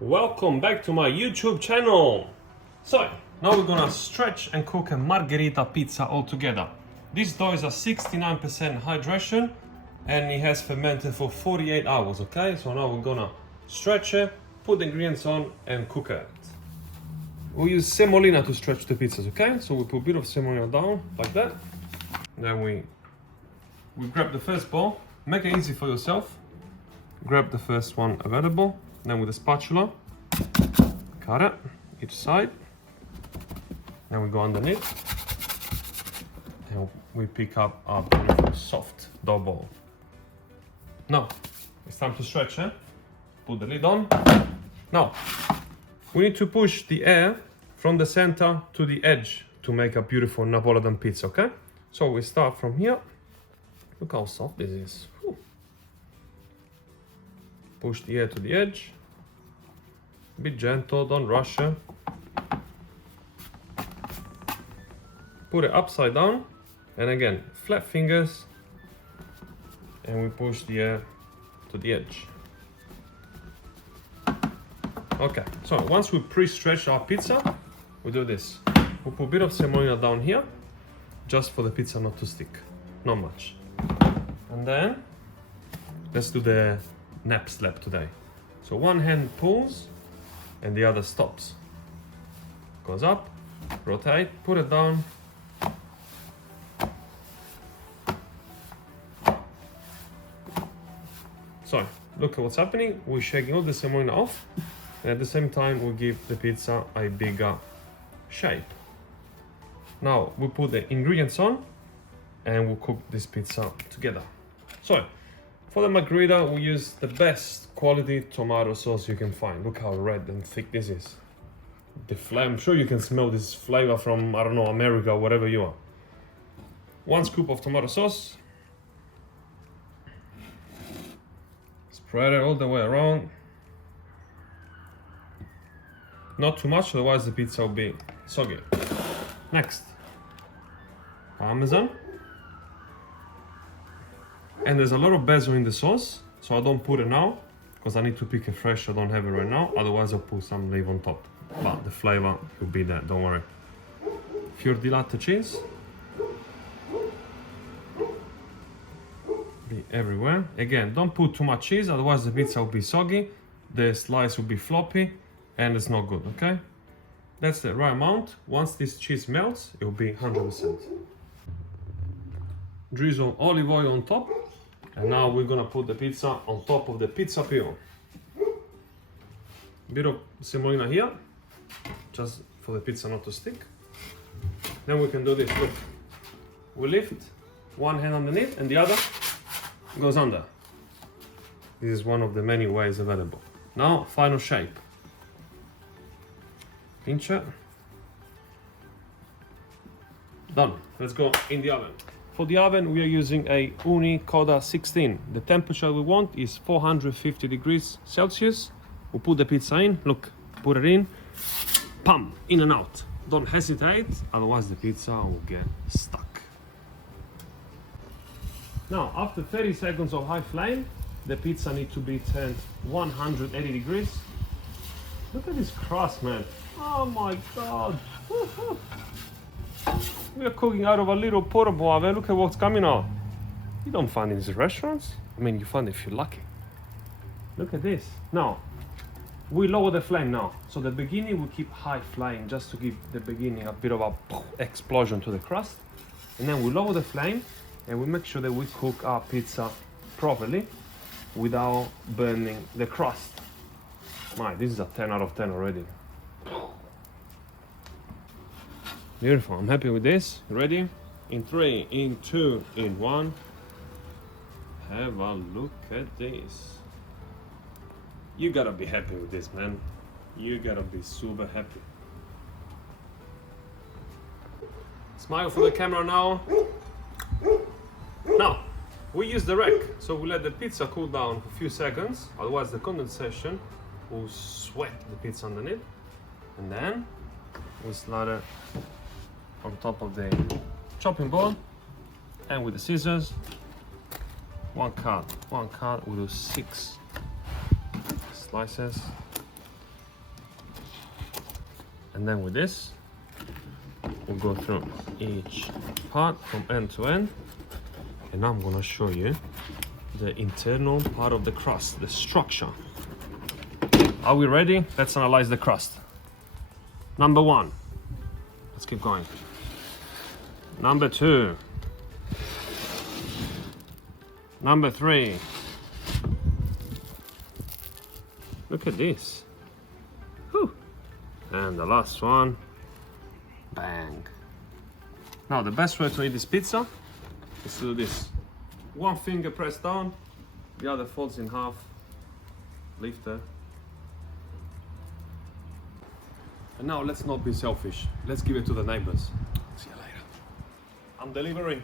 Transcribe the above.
Welcome back to my YouTube channel. So now we're gonna stretch and cook a Margherita pizza all together. This dough is a 69% hydration and it has fermented for 48 hours, okay? So now we're gonna stretch it, put the ingredients on and cook it. We use semolina to stretch the pizzas, okay? So we put a bit of semolina down like that. Then we grab the first bowl, make it easy for yourself. Grab the first one available. Then with a spatula, cut it each side. Then we go underneath and we pick up our beautiful soft dough ball. Now it's time to stretch it. Put the lid on. Now we need to push the air from the center to the edge to make a beautiful Napoleon pizza, okay? So we start from here. Look how soft this is. Whew. Push the air to the edge. Be gentle, don't rush it. Put it upside down. And again, flat fingers. And we push the air to the edge. Okay, so once we pre-stretch our pizza, we do this. We put a bit of semolina down here, just for the pizza not to stick. Not much. And then, let's do the nap slap today. So one hand pulls and the other stops. Goes up, rotate, put it down. So look at what's happening. We're shaking all the semolina off and at the same time we give the pizza a bigger shape. Now we put the ingredients on and we'll cook this pizza together. So for the Margherita, we use the best quality tomato sauce you can find. Look how red and thick this is. I'm sure you can smell this flavor from, I don't know, America or wherever you are. 1 scoop of tomato sauce. Spread it all the way around. Not too much, otherwise the pizza will be soggy. Next, Parmesan. And there's a lot of basil in the sauce, so I don't put it now because I need to pick it fresh. I don't have it right now, otherwise I'll put some leaf on top. But the flavor will be there, don't worry. Fior di latte cheese. Be everywhere. Again, don't put too much cheese, otherwise the pizza will be soggy, the slice will be floppy, and it's not good, okay? That's the right amount. Once this cheese melts, it will be 100%. Drizzle olive oil on top. And now we're gonna put the pizza on top of the pizza peel. Bit of semolina here, just for the pizza not to stick. Then we can do this, look. We lift one hand underneath and the other goes under. This is one of the many ways available. Now, final shape. Pinch it. Done. Let's go in the oven. For the oven, we are using a Uni Coda 16. The temperature we want is 450 degrees Celsius. We'll put the pizza in, look, put it in, pam, in and out. Don't hesitate, otherwise the pizza will get stuck. Now, after 30 seconds of high flame, the pizza needs to be turned 180 degrees. Look at this crust, man. Oh my God. We are cooking out of a little portable oven. Look at what's coming out. You don't find in these restaurants. I mean, you find if you're lucky. Look at this. Now, we lower the flame now. So the beginning we keep high flame just to give the beginning a bit of a explosion to the crust. And then we lower the flame and we make sure that we cook our pizza properly without burning the crust. My, this is a 10 out of 10 already. Beautiful, I'm happy with this. Ready? In 3, in 2, in 1. Have a look at this. You gotta be happy with this, man. You gotta be super happy. Smile for the camera now. Now, we use the rack. So we let the pizza cool down for a few seconds. Otherwise the condensation will sweat the pizza underneath. And then we slide it on top of the chopping board and with the scissors, one cut, we'll do 6 slices And then with this, we'll go through each part from end to end. And now I'm gonna show you the internal part of the crust, the structure. Are we ready? Let's analyze the crust. Number 1. Let's keep going. Number 2. Number 3. Look at this. Whew. And the last one. Bang. Now the best way to eat this pizza is to do this. One finger pressed down, the other folds in half. Lift it. And now let's not be selfish. Let's give it to the neighbors. See you later. I'm delivering.